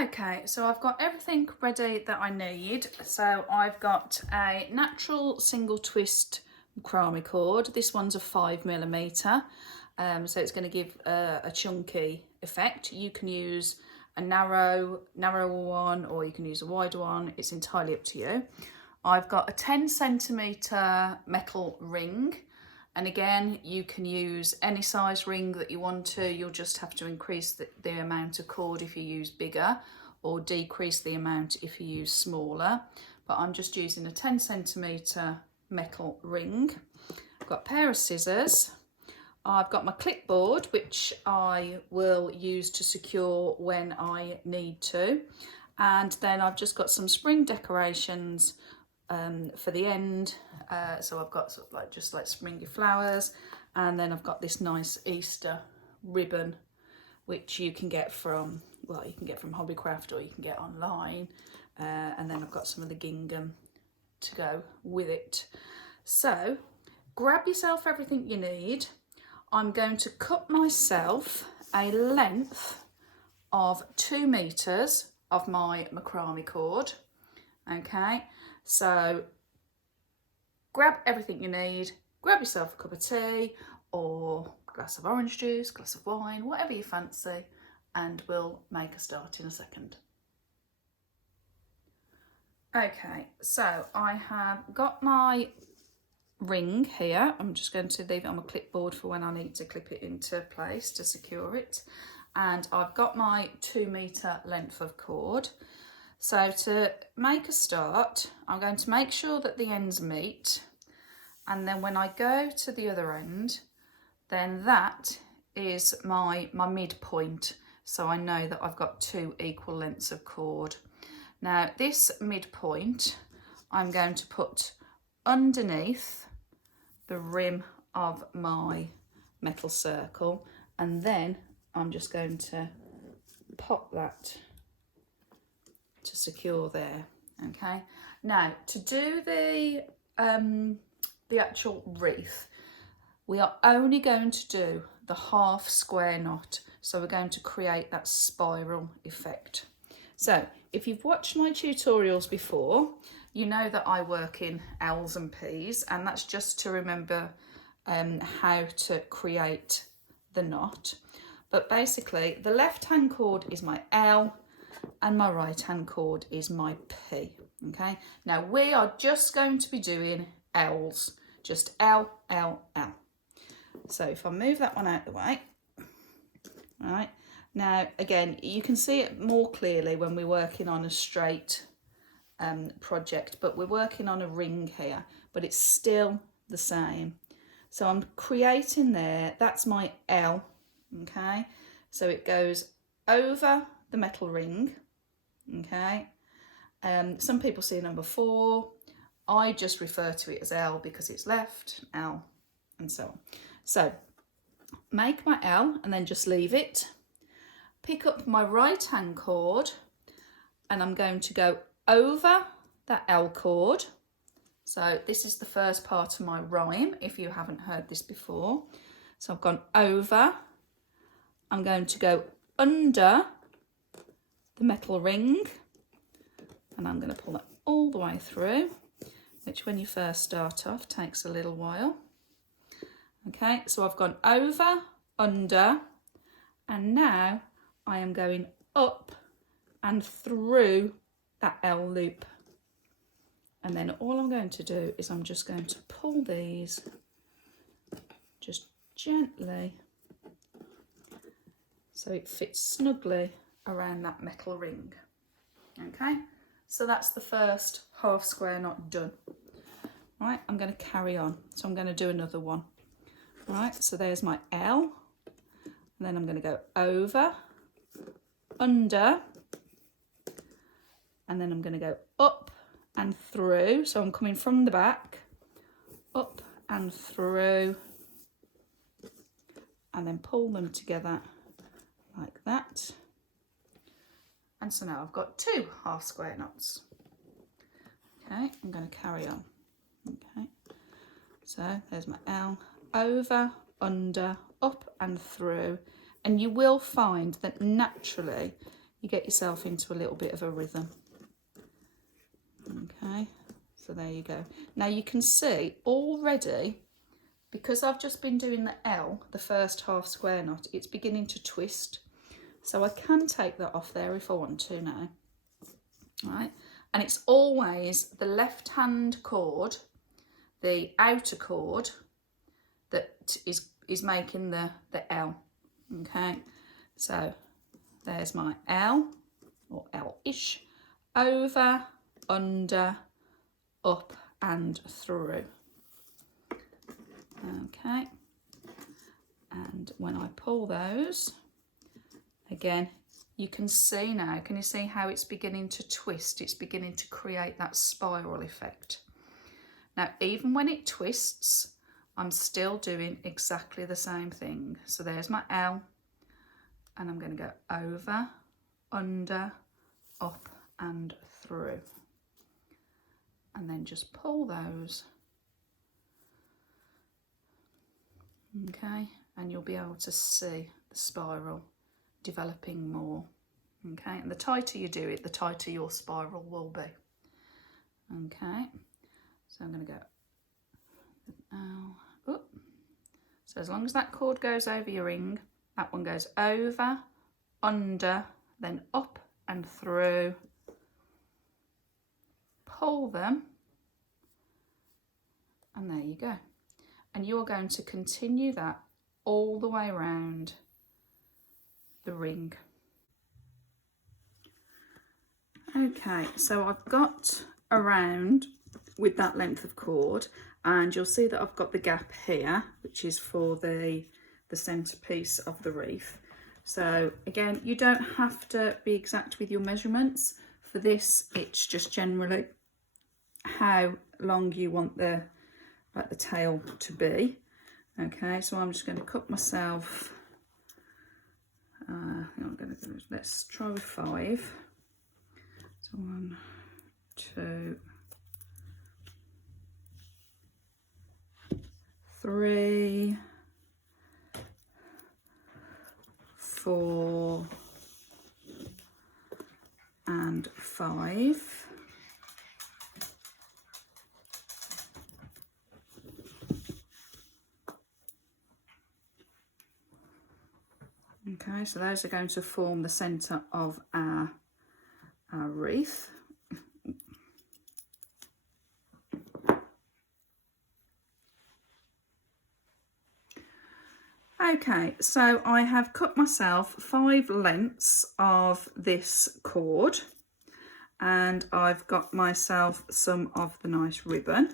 Okay, so I've got everything ready that I need. So I've got a natural single twist macrame cord. This one's a 5mm, so it's going to give a chunky effect. You can use a narrower one, or you can use a wider one. It's entirely up to you. I've got a 10cm metal ring. And again, you can use any size ring that you want to. You'll just have to increase the amount of cord if you use bigger, or decrease the amount if you use smaller. But I'm just using a 10cm metal ring. I've got a pair of scissors. I've got my clipboard, which I will use to secure when I need to. And then I've just got some spring decorations for the end. So I've got sort of just like springy flowers, and then I've got this nice Easter ribbon, which you can get from, well, you can get from Hobbycraft, or you can get online. And then I've got some of the gingham to go with it. So grab yourself everything you need. I'm going to cut myself a length of 2 meters of my macrame cord. Okay, so grab everything you need, grab yourself a cup of tea or a glass of orange juice, glass of wine, whatever you fancy, and we'll make a start in a second. Okay, so I have got my ring here. I'm just going to leave it on my clipboard for when I need to clip it into place to secure it. And I've got my 2 meter length of cord. So to make a start, I'm going to make sure that the ends meet. And then when I go to the other end, then that is my midpoint. So I know that I've got 2 equal lengths of cord. Now this midpoint, I'm going to put underneath the rim of my metal circle, and then I'm just going to pop that to secure there. Okay, now to do the actual wreath, we are only going to do the half square knot, so we're going to create that spiral effect. So if you've watched my tutorials before, you know that I work in L's and P's, and that's just to remember how to create the knot. But basically the left hand cord is my L and my right hand cord is my P. Okay, now we are just going to be doing L's, just L, L, L. So if I move that one out the way, right, now again you can see it more clearly when we're working on a straight project, but we're working on a ring here, but it's still the same. So I'm creating there, that's my L. Okay, so it goes over the metal ring. Okay, some people see number 4. I just refer to it as L because it's left, L, and so on. So make my L and then just leave it. Pick up my right hand cord and I'm going to go over that L cord. So this is the first part of my rhyme, if you haven't heard this before. So I've gone over, I'm going to go under the metal ring, and I'm going to pull that all the way through, which when you first start off takes a little while. Okay, so I've gone over, under, and now I am going up and through that L loop. And then all I'm going to do is I'm just going to pull these just gently so it fits snugly around that metal ring. Okay, so that's the first half square knot done. Right, I'm going to carry on. So I'm going to do another one. Right, so there's my L, and then I'm going to go over, under, and then I'm going to go up and through. So I'm coming from the back, up and through, and then pull them together like that. And so now I've got 2 half square knots. Okay, I'm going to carry on. Okay, so there's my L, over, under, up and through. And you will find that naturally you get yourself into a little bit of a rhythm. Okay, so there you go. Now you can see already, because I've just been doing the L, the first half square knot, it's beginning to twist. So I can take that off there if I want to now. Right, and it's always the left hand cord, the outer cord, that is making the L. Okay, so there's my L, or L-ish, over, under, up and through. Okay, and when I pull those, again, you can see now, can you see how it's beginning to twist? It's beginning to create that spiral effect. Now, even when it twists, I'm still doing exactly the same thing. So there's my L, and I'm going to go over, under, up and through. And then just pull those. Okay, and you'll be able to see the spiral developing more. Okay, and the tighter you do it, the tighter your spiral will be. Okay, so I'm going to go so as long as that cord goes over your ring, that one goes over, under, then up and through. Pull them, and there you go. And you're going to continue that all the way around the ring. Okay, so I've got around with that length of cord, and you'll see that I've got the gap here, which is for the centerpiece of the wreath. So again, you don't have to be exact with your measurements. For this, it's just generally how long you want the tail to be. Okay, so I'm just going to cut myself, let's try with 5. So 1, 2, 3, 4 and 5. Okay, so those are going to form the centre of our wreath. Okay, so I have cut myself 5 lengths of this cord, and I've got myself some of the nice ribbon.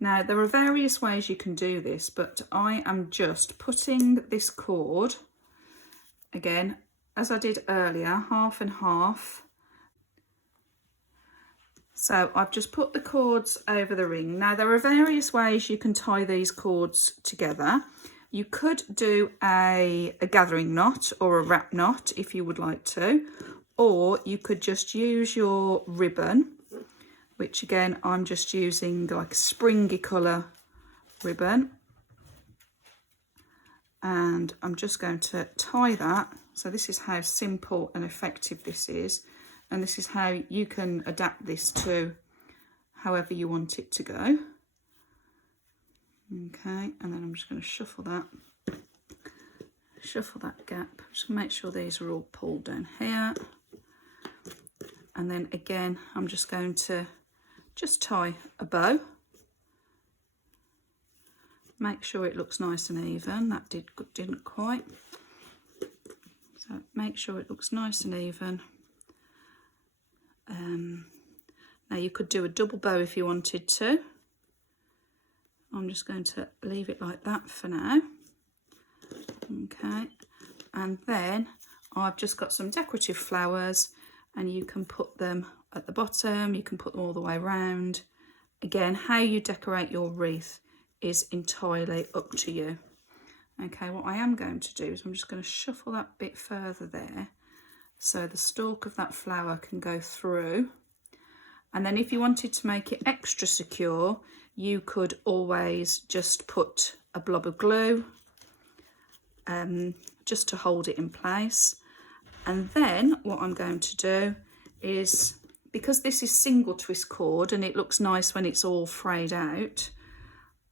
Now, there are various ways you can do this, but I am just putting this cord, again, as I did earlier, half and half. So I've just put the cords over the ring. Now, there are various ways you can tie these cords together. You could do a gathering knot or a wrap knot if you would like to, or you could just use your ribbon, which again, I'm just using like a springy colour ribbon. And I'm just going to tie that. So this is how simple and effective this is. And this is how you can adapt this to however you want it to go. Okay, and then I'm just going to shuffle that gap. Just make sure these are all pulled down here. And then again, I'm just going to just tie a bow. Make sure it looks nice and even. That didn't quite. So make sure it looks nice and even. Now you could do a double bow if you wanted to. I'm just going to leave it like that for now. Okay, and then I've just got some decorative flowers, and you can put them at the bottom, you can put them all the way around. Again, how you decorate your wreath is entirely up to you. Okay, what I am going to do is I'm just going to shuffle that bit further there so the stalk of that flower can go through. And then if you wanted to make it extra secure, you could always just put a blob of glue just to hold it in place. And then what I'm going to do is, because this is single twist cord and it looks nice when it's all frayed out,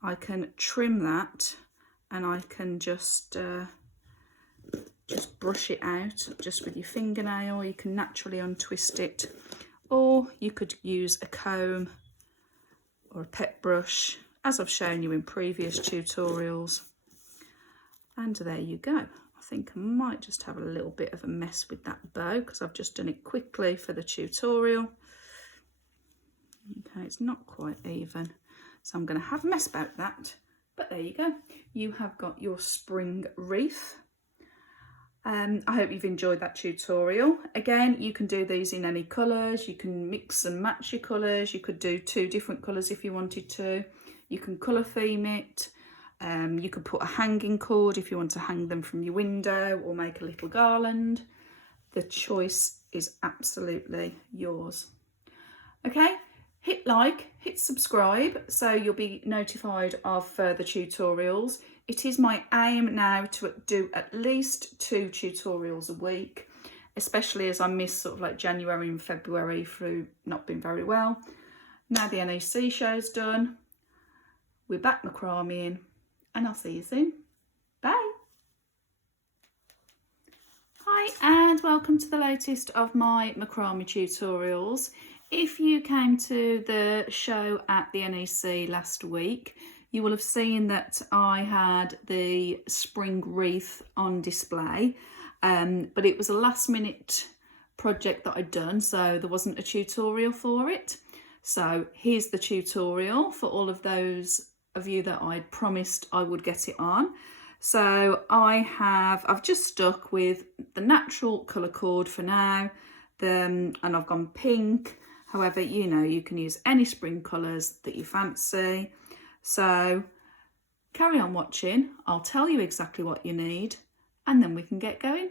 I can trim that, and I can just brush it out just with your fingernail. You can naturally untwist it, or you could use a comb or a pet brush, as I've shown you in previous tutorials. And there you go. I think I might just have a little bit of a mess with that bow because I've just done it quickly for the tutorial. Okay, it's not quite even, so I'm going to have a mess about that. But there you go. You have got your spring wreath. I hope you've enjoyed that tutorial. Again, you can do these in any colours. You can mix and match your colours. You could do 2 different colours if you wanted to. You can colour theme it. You could put a hanging cord if you want to hang them from your window or make a little garland. The choice is absolutely yours. Okay, hit like, hit subscribe so you'll be notified of further tutorials. It is my aim now to do at least 2 tutorials a week, especially as I miss sort of like January and February through not being very well. Now the NEC show's done, we're back macrameing, and I'll see you soon. Bye. Hi, and welcome to the latest of my macrame tutorials. If you came to the show at the NEC last week, you will have seen that I had the spring wreath on display, but it was a last minute project that I'd done, so there wasn't a tutorial for it. So here's the tutorial for all of those of you that I'd promised I would get it on. So I've just stuck with the natural colour cord for now, and I've gone pink. However, you know, you can use any spring colours that you fancy. So carry on watching, I'll tell you exactly what you need, and then we can get going.